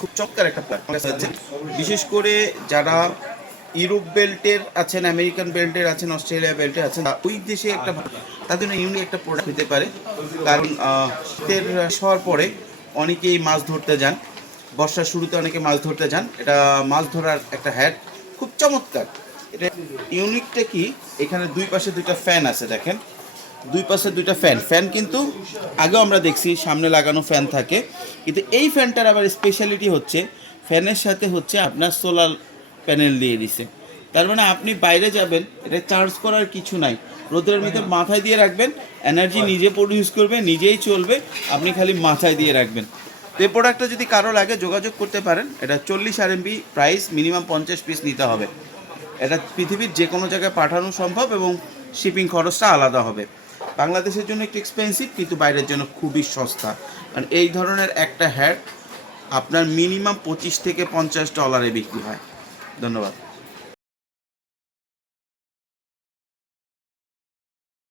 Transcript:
খুব চমৎকার একটা প্ল্যাটফর্ম আছে। বিশেষ করে যারা ইউরোপ বেল্টের আছেন, আমেরিকান বেল্টের আছেন, অস্ট্রেলিয়া বেল্টে আছেন, ওই দেশে একটা তাদের জন্য ইউনিক একটা প্রোডাক্ট হতে পারে। কারণ শীতের হওয়ার পরে অনেকেই মাছ ধরতে যান, বর্ষার শুরুতে অনেকে মাছ ধরতে যান। এটা মাছ ধরার একটা হ্যাট, খুব চমৎকার। এটা ইউনিকটা কি, এখানে দুই পাশে দুইটা ফ্যান আছে, দেখেন দুই পাশে দুইটা ফ্যান। ফ্যান কিন্তু আগেও আমরা দেখছি সামনে লাগানো ফ্যান থাকে, কিন্তু এই ফ্যানটার আবার স্পেশালিটি হচ্ছে ফ্যানের সাথে হচ্ছে আপনার সোলার প্যানেল দিয়ে দিছে। তার মানে আপনি বাইরে যাবেন, এটা চার্জ করার কিছু নাই, রোদের ভিতর মাথায় দিয়ে রাখবেন, এনার্জি নিজে প্রডিউস করবে, নিজেই চলবে, আপনি খালি মাথায় দিয়ে রাখবেন। তো এই প্রোডাক্টটা যদি কারো লাগে যোগাযোগ করতে পারেন। এটা 40 RMB প্রাইস, মিনিমাম 50 পিস নিতে হবে। এটা পৃথিবীর যে কোনো জায়গায় পাঠানো সম্ভব এবং শিপিং খরচটা আলাদা হবে। বাংলাদেশের জন্য একটু এক্সপেন্সিভ, কিন্তু বাইরের জন্য খুবই সস্তা। কারণ এই ধরনের একটা হ্যাট আপনার মিনিমাম $25 থেকে $50 বিক্রি হয়। ধন্যবাদ।